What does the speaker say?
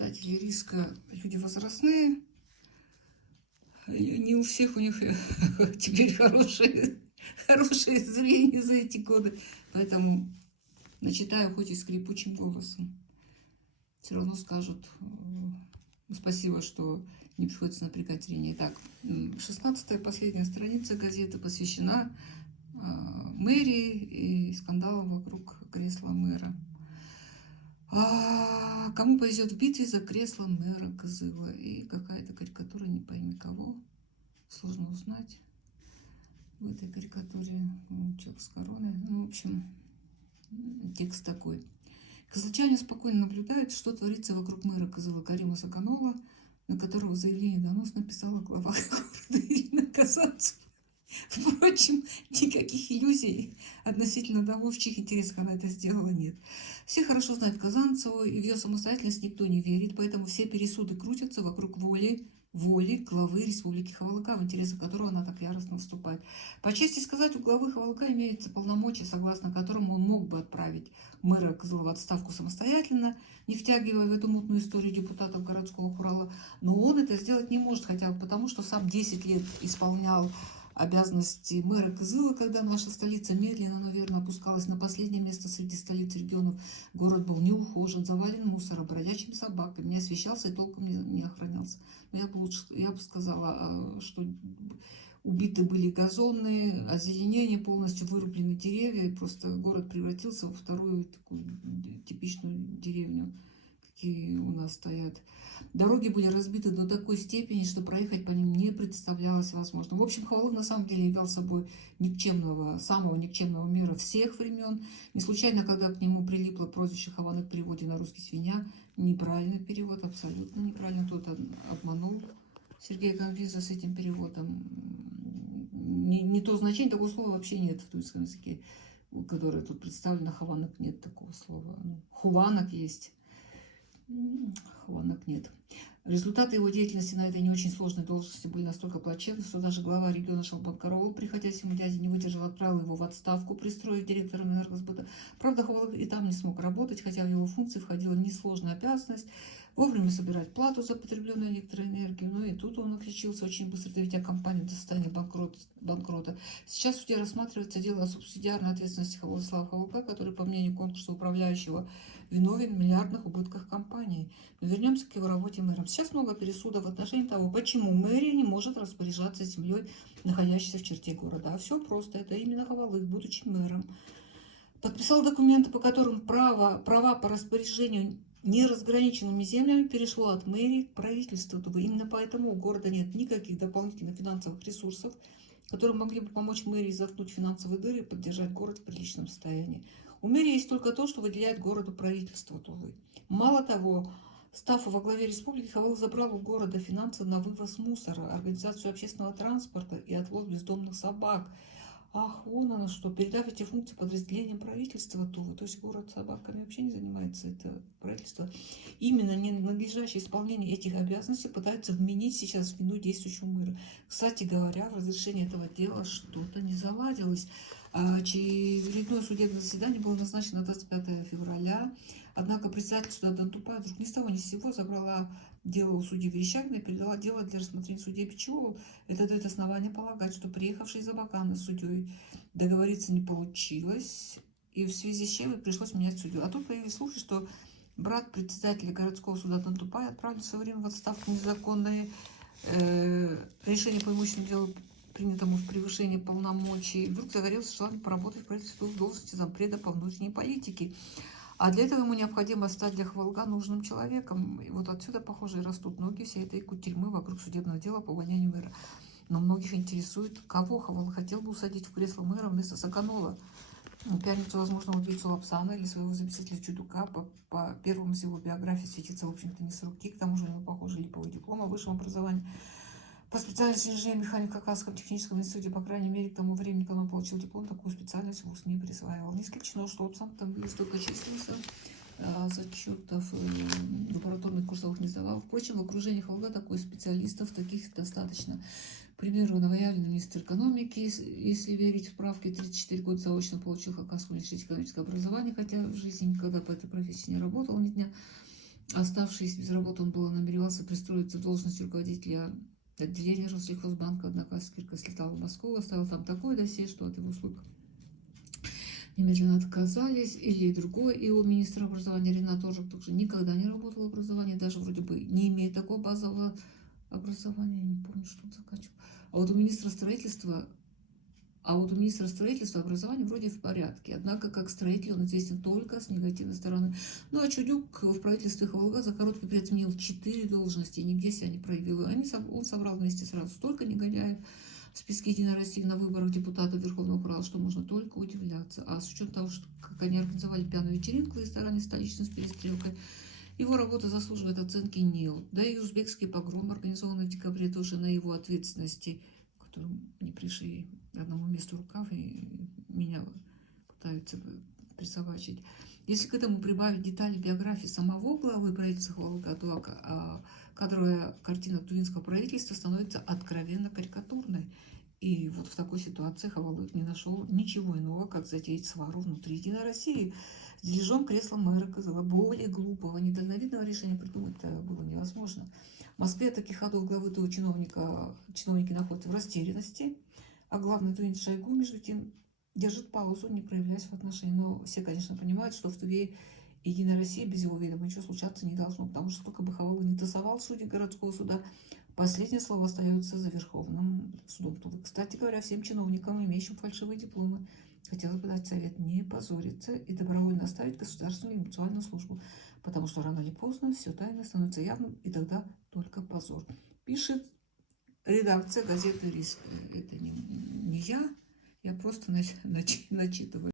читатели риска люди возрастные. Не у всех у них теперь хорошее зрение за эти годы. Поэтому начитаю хоть и скрипучим голосом. Все равно скажут спасибо, что не приходится напрягать зрение. Итак, 16-я последняя страница газеты посвящена мэрии и скандалам вокруг кресла мэра. Кому повезет в битве за кресло мэра Кызыла? И какая-то карикатура, не пойми кого. Сложно узнать в этой карикатуре. Человек с короной. Ну, в общем, текст такой. Кызылчане спокойно наблюдают, что творится вокруг мэра Кызыла Карима Саканола, на которого заявление донос написала глава города Ирина Казанцева. Впрочем, никаких иллюзий относительно того, в чьих интересах она это сделала, нет. Все хорошо знают Казанцеву, и в ее самостоятельность никто не верит, поэтому все пересуды крутятся вокруг воли главы Республики Хавалыка, в интересах которого она так яростно выступает. По чести сказать, у главы Хавалыка имеются полномочия, согласно которым он мог бы отправить мэра Кызыла в отставку самостоятельно, не втягивая в эту мутную историю депутатов городского хурала, но он это сделать не может, хотя бы потому, что сам 10 лет исполнял обязанности мэра Кызыла, когда наша столица медленно, но верно опускалась на последнее место среди столиц регионов. Город был неухожен, завален мусором, бродячими собаками, не освещался и толком не охранялся. Но я бы сказала, что убиты были газоны, озеленение, полностью вырублены деревья, и просто город превратился во вторую такую типичную деревню, какие у нас стоят. Дороги были разбиты до такой степени, что проехать по ним не представлялось возможным. В общем, Хавалык на самом деле являл собой самого никчемного мэра всех времен. Не случайно, когда к нему прилипло прозвище Хавалык в переводе на русский «свинья», неправильный перевод, абсолютно неправильно. Тот обманул Сергея Конфиза с этим переводом. Не то значение, такого слова вообще нет в тульском языке, которое тут представлено. Хаванок нет такого слова. Хуванок есть. Хванок нет. Результаты его деятельности на этой не очень сложной должности были настолько плачевны, что даже глава региона Шалбан-Караул, приходясь ему дяде, не выдержал, отправил его в отставку, пристроив директором энергосбыта. Правда, Хавалык и там не смог работать, хотя в его функции входила несложная обязанность вовремя собирать плату за потребленную электроэнергию. Но и тут он отличился очень быстро, доведя компанию до состояния банкрота. Сейчас в суде рассматривается дело о субсидиарной ответственности Владислава Хавалыка, который, по мнению конкурса управляющего, виновен в миллиардных убытках компании. Но вернемся к его работе мэром. Сейчас много пересудов в отношении того, почему мэрия не может распоряжаться землей, находящейся в черте города. А все просто. Это именно Хавалык, будучи мэром, подписал документы, по которым права по распоряжению неразграниченными землями перешло от мэрии к правительству. Именно поэтому у города нет никаких дополнительных финансовых ресурсов, которые могли бы помочь мэрии заткнуть финансовые дыры и поддержать город в приличном состоянии. У мэрии есть только то, что выделяет городу правительство Тувы. Мало того, став во главе республики, Хавалык забрал у города финансы на вывоз мусора, организацию общественного транспорта и отвоз бездомных собак. Ах, вон оно что, передав эти функции подразделениям правительства Тувы, то есть город собаками вообще не занимается, это правительство. Именно ненадлежащее исполнение этих обязанностей пытаются вменить сейчас в вину действующему мэру. Кстати говоря, в разрешении этого дела что-то не заладилось. Очередное судебное заседание было назначено на 25 февраля, однако председатель суда Дантупай вдруг ни с того ни с сего забрала дело у судьи Верещагина и передала дело для рассмотрения судьи Печеву. Это дает основание полагать, что приехавший из Абакана с судьей договориться не получилось, и в связи с чем пришлось менять судью. А тут появились слухи, что брат председателя городского суда Дантупай отправлен в свое время в отставку незаконное решение по имущественному делу, принятому в превышении полномочий. Вдруг загорелся желание поработать в правительстве в должности зампреда по внутренней политике. А для этого ему необходимо стать для Хавалыка нужным человеком. И вот отсюда, похоже, и растут ноги всей этой кутерьмы вокруг судебного дела по увольнению мэра. Но многих интересует, кого Хавалык хотел бы усадить в кресло мэра вместо Саканола. В пятницу, возможно, убийцу Лапсана или своего заместителя Чудука. По первому из его биографии светится, в общем-то, не с руки. К тому же у него, похоже, липовый диплом о высшем образовании. По специальности инженер-механика в Казанском техническом институте, по крайней мере, к тому времени, когда он получил диплом, такую специальность вуз не присваивал. Не исключено, что Лапсан там столько числился, зачетов лабораторных курсовых не сдавал. Впрочем, в окружении Хавалыка такой специалистов таких достаточно. К примеру, новоявленный министр экономики, если верить справке, 34 года заочно получил в Хакасском университете экономическое образование, хотя в жизни никогда по этой профессии не работал ни дня. Оставшись без работы, он было намеревался пристроиться в должность руководителя отделения Россельхозбанка, однако Скирка слетал в Москву, оставил там такое досье, что от его услуг немедленно отказались. Или другой его министр образования Ренат Ожик тоже никогда не работал в образовании, даже вроде бы не имеет такого базового образования, я не помню, что он заканчивал. А вот у министра строительства образования вроде в порядке. Однако, как строитель, он известен только с негативной стороны. Ну, а Чудюк в правительстве Хавалга за короткий период сменил 4 должности, и нигде себя не проявил. Он собрал вместе сразу столько негодяев в списке «Единой России» на выборах депутатов Верховного Права, что можно только удивляться. А с учетом того, что как они организовали пьяную вечеринку в ресторане «Столичный» с перестрелкой, его работа заслуживает оценки НИЛ. Да и узбекский погром, организованный в декабре, тоже на его ответственности, в котором не пришли одному месту рукав, и меня пытаются присобачить. Если к этому прибавить детали биографии самого главы правительства Хавалга, то кадровая картина тувинского правительства становится откровенно карикатурной. И вот в такой ситуации Хавалык не нашел ничего иного, как затеять свару внутри «Единой России». С дележом кресла мэра Козыла более глупого, недальновидного решения придумать было невозможно. В Москве таких ходов главы ТУ чиновники находятся в растерянности, а главный тувин Шойгу, между тем, держит паузу, не проявляясь в отношении. Но все, конечно, понимают, что в Туве и Единой России без его ведома ничего случаться не должно, потому что сколько бы Хавалык не тасовал судей городского суда, последнее слово остается за Верховным судом Тувы. Кстати говоря, всем чиновникам, имеющим фальшивые дипломы, хотелось бы дать совет не позориться и добровольно оставить государственную миграционную службу, потому что рано или поздно все тайное становится явным, и тогда только позор. Пишет редакция газеты «Риск». Это не я просто начитываю.